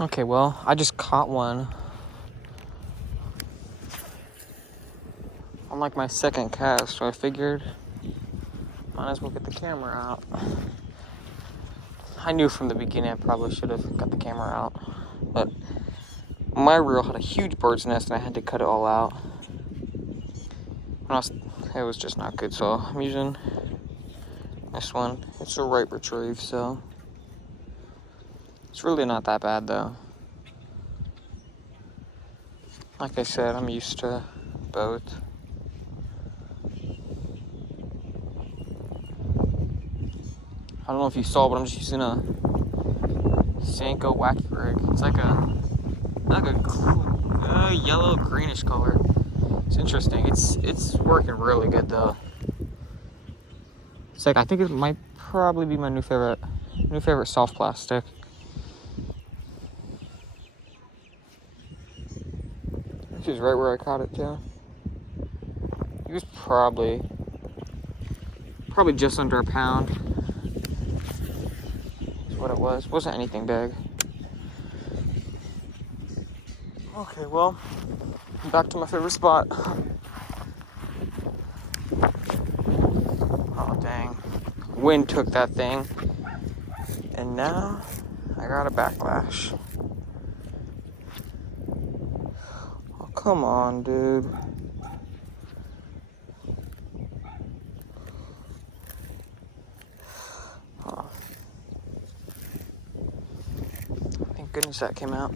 Okay, well, I just caught one on like my second cast, so I figured might as well get the camera out. I knew from the beginning I probably should have got the camera out, but my reel had a huge bird's nest and I had to cut it all out. It was just not good, so I'm using this one. It's a right retrieve, so it's really not that bad though. Like I said, I'm used to both. I don't know if you saw, but I'm just using a Senko Wacky Rig. It's like a yellow greenish color. It's interesting. It's working really good though. It's like, I think it might probably be my new favorite soft plastic. Which is right where I caught it too. He was probably just under a pound. That's what it was. Wasn't anything big. Okay, well, back to my favorite spot. Oh dang. Wind took that thing. And now I got a backlash. Oh, come on, dude. Oh. Thank goodness that came out.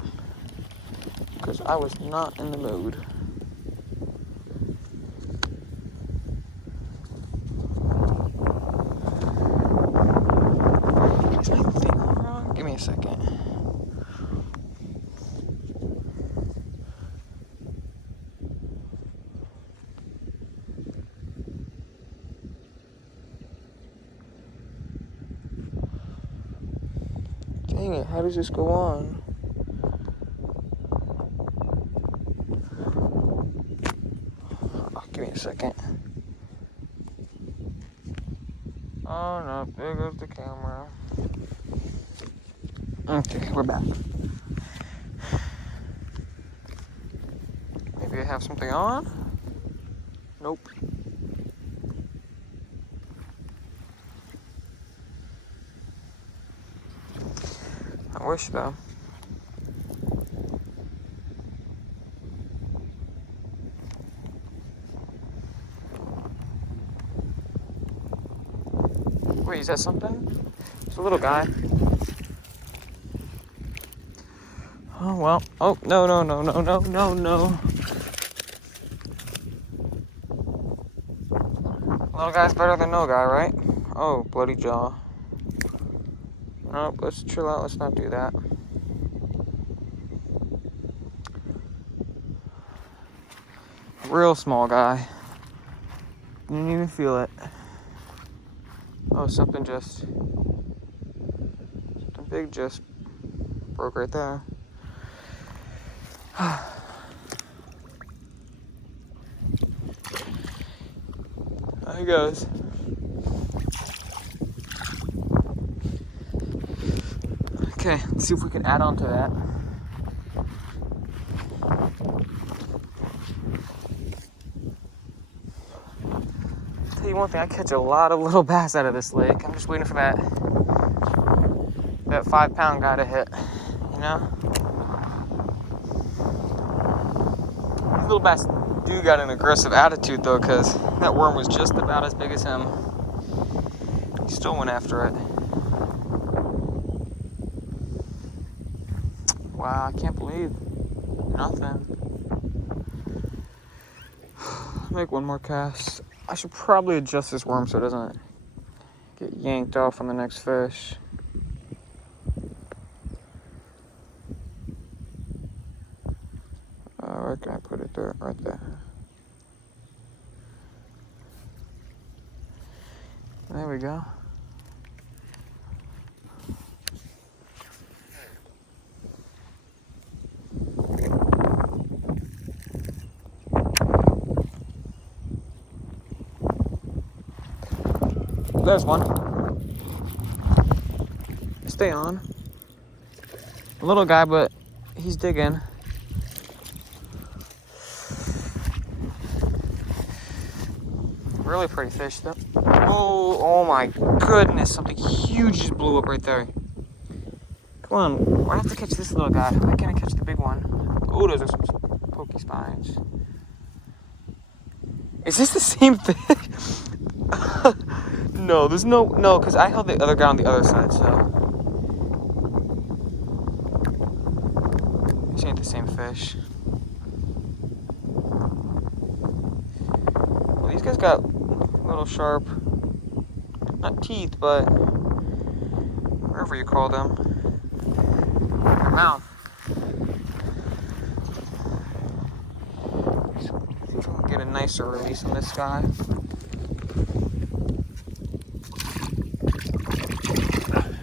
Because I was not in the mood. Is my thing wrong? Give me a second. Dang it, how does this go on? Give me a second. Oh no, there goes the camera. Okay, we're back. Maybe I have something on? Nope. I wish though. Wait, is that something? It's a little guy. Oh, well. Oh, no. Little guy's better than no guy, right? Oh, bloody jaw. Nope, let's chill out. Let's not do that. Real small guy. Didn't even feel it. Oh, something big just broke right there. There he goes. Okay, let's see if we can add on to that. Tell you one thing, I catch a lot of little bass out of this lake. I'm just waiting for that 5-pound guy to hit, you know? These little bass do got an aggressive attitude though, because that worm was just about as big as him. He still went after it. Wow, I can't believe nothing. Make one more cast. I should probably adjust this worm so it doesn't get yanked off on the next fish. Where can I put it there? Right there. There we go. There's one. Stay on. Little guy, but he's digging. Really pretty fish, though. Oh my goodness. Something huge just blew up right there. Come on. I have to catch this little guy. Why can't I catch the big one? Oh, those are some pokey spines. Is this the same fish? No, there's no, because I held the other guy on the other side, so. This ain't the same fish. Well, these guys got little sharp, not teeth, but whatever you call them. Their mouth. See if we can get a nicer release on this guy.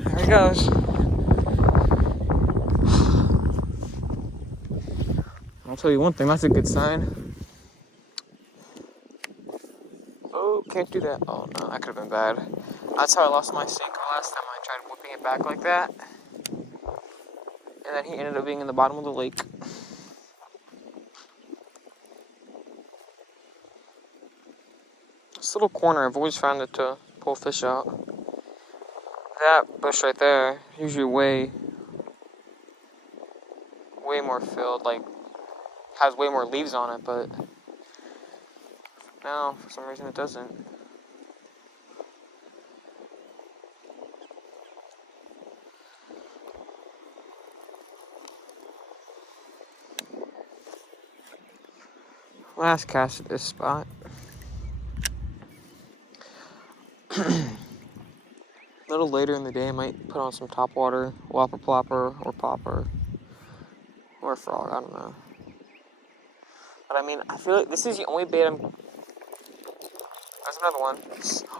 There he goes. I'll tell you one thing, that's a good sign. Oh, can't do that. Oh no, that could have been bad. That's how I lost my Senko last time. I tried whipping it back like that. And then he ended up being in the bottom of the lake. This little corner, I've always found it to pull fish out. That bush right there, usually way more filled, like, has way more leaves on it, but now, for some reason, it doesn't. Last cast at this spot. A little later in the day, I might put on some topwater, whopper plopper, or popper, or frog, I don't know. But I mean, I feel like this is the only bait I'm... There's another one.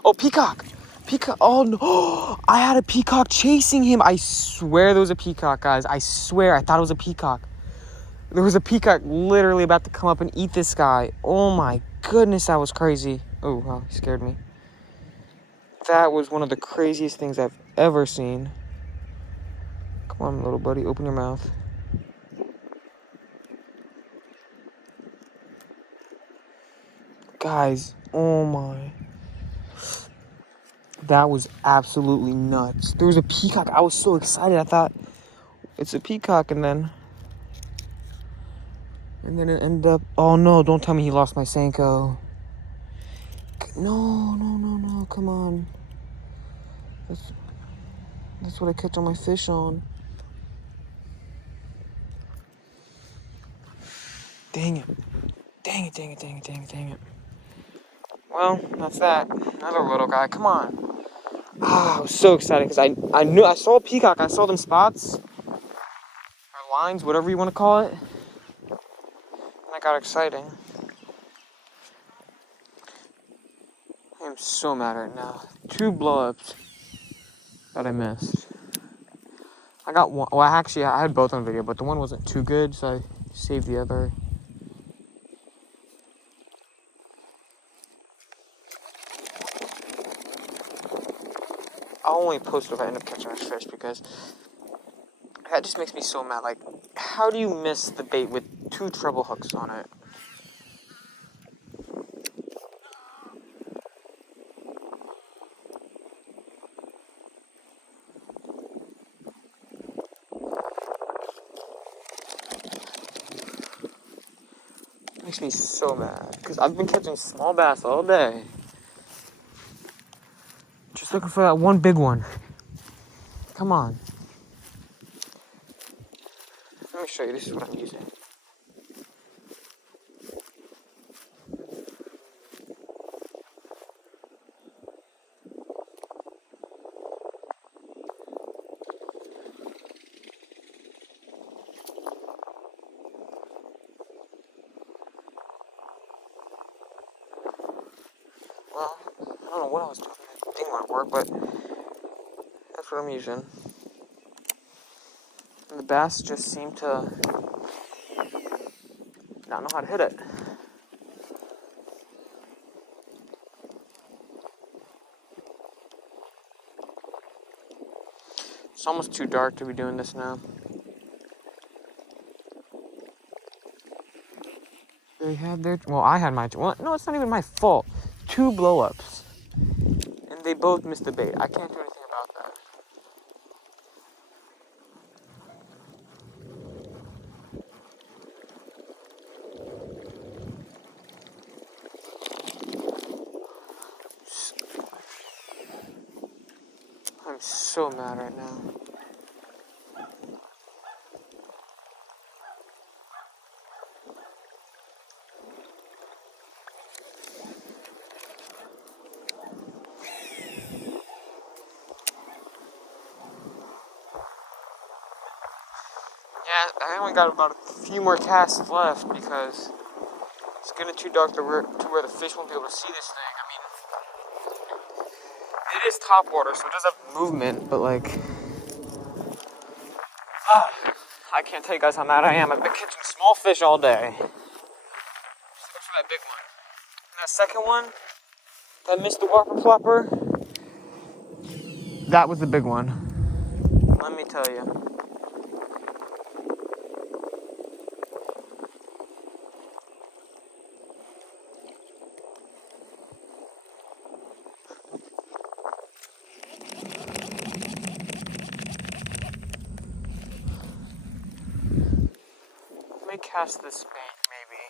Oh, peacock! Peacock! Oh no! I had a peacock chasing him! I swear there was a peacock, guys. I swear, I thought it was a peacock. There was a peacock literally about to come up and eat this guy. Oh my goodness, that was crazy. Oh, wow, he scared me. That was one of the craziest things I've ever seen. Come on, little buddy, open your mouth. Guys, oh my. That was absolutely nuts. There was a peacock. I was so excited. I thought, it's a peacock, and then it ended up... Oh no, don't tell me he lost my Senko. No, come on. That's what I catch all my fish on. Dang it. Dang it. Well, that's that. Another little guy. Come on. I was so excited because I knew I saw a peacock. I saw them spots or lines, whatever you want to call it. And that got exciting. I'm so mad right now. 2 blow-ups that I missed. I got one. Well, actually, I had both on video, but the one wasn't too good, so I saved the other. I'll only post if I end up catching a fish because that just makes me so mad. Like, how do you miss the bait with 2 treble hooks on it? Makes me so mad because I've been catching small bass all day. Just looking for that one big one. Come on. Let me show you. This is what I'm using. Well, I don't know what I was doing. That thing won't work, but that's what I'm using. And the bass just seem to not know how to hit it. It's almost too dark to be doing this now. They had their, well, I had my, well, no, it's not even my fault. 2 blow-ups. And they both missed the bait. I can't do anything about that. I'm so mad right now. Yeah, I only got about a few more casts left because it's getting too dark to where the fish won't be able to see this thing. I mean, it is top water, so it does have movement, but like, I can't tell you guys how mad I am. I've been catching small fish all day. Except for that big one. And that second one, that missed the whopper flopper, that was the big one. Let me tell you. Let me cast this bait, maybe.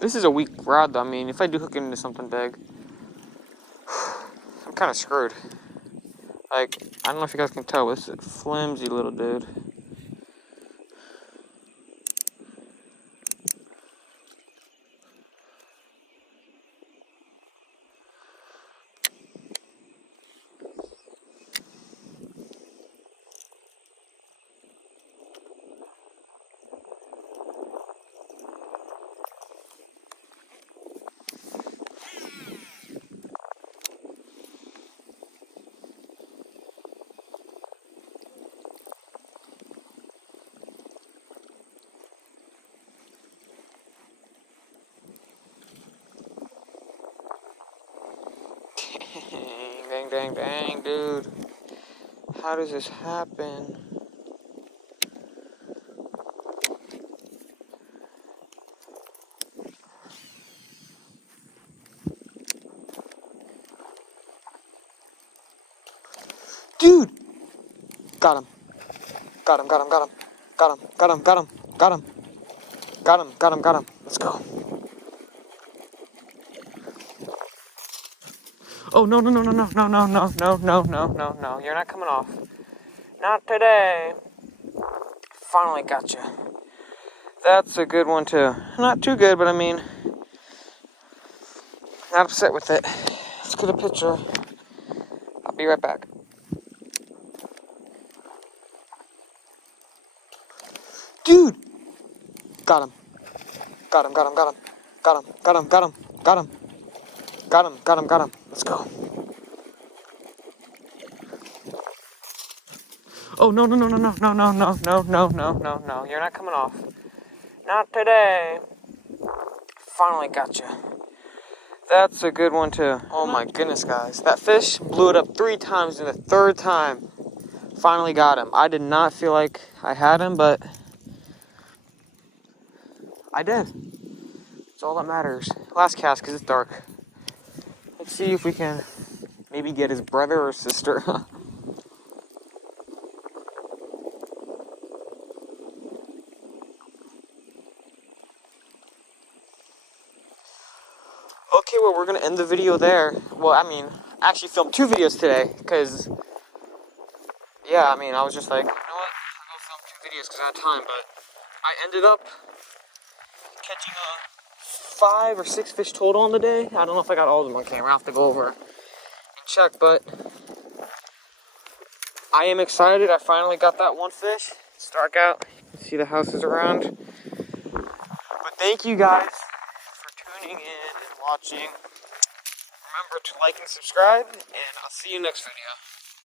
This is a weak rod, though. I mean, if I do hook it into something big, I'm kind of screwed. Like, I don't know if you guys can tell, but this is a flimsy little dude. Dang, dang, dang, dude. How does this happen? Dude! Got him. Got him, got him, got him. Got him, got him, got him, got him. Got him, got him, got him. Let's go. Oh, no, no, no, no, no, no, no, no, no, no, no, no, no. You're not coming off. Not today. Finally got you. That's a good one, too. Not too good, but I mean, not upset with it. Let's get a picture. I'll be right back. Dude! Got him. Got him, got him, got him. Got him, got him, got him, got him. Got him, got him, got him. Let's go. Oh, no, no, no, no, no, no, no, no, no, no, no, no, no. You're not coming off. Not today. Finally got you. That's a good one, too. Oh, my goodness, guys. That fish blew it up 3 times, and the 3rd time, finally got him. I did not feel like I had him, but I did. That's all that matters. Last cast, because it's dark. Let's see if we can maybe get his brother or sister. Okay, well, we're going to end the video there. Well, I mean, I actually filmed 2 videos today, because, yeah, I mean, I was just like, you know what, I'm going to film 2 videos because I had time, but I ended up catching 5 or 6 fish total on the day. I don't know if I got all of them on camera. I'll have to go over and check, but I am excited. I finally got that one fish. It's dark out. You can see the houses around. But thank you guys for tuning in and watching. Remember to like and subscribe, and I'll see you next video.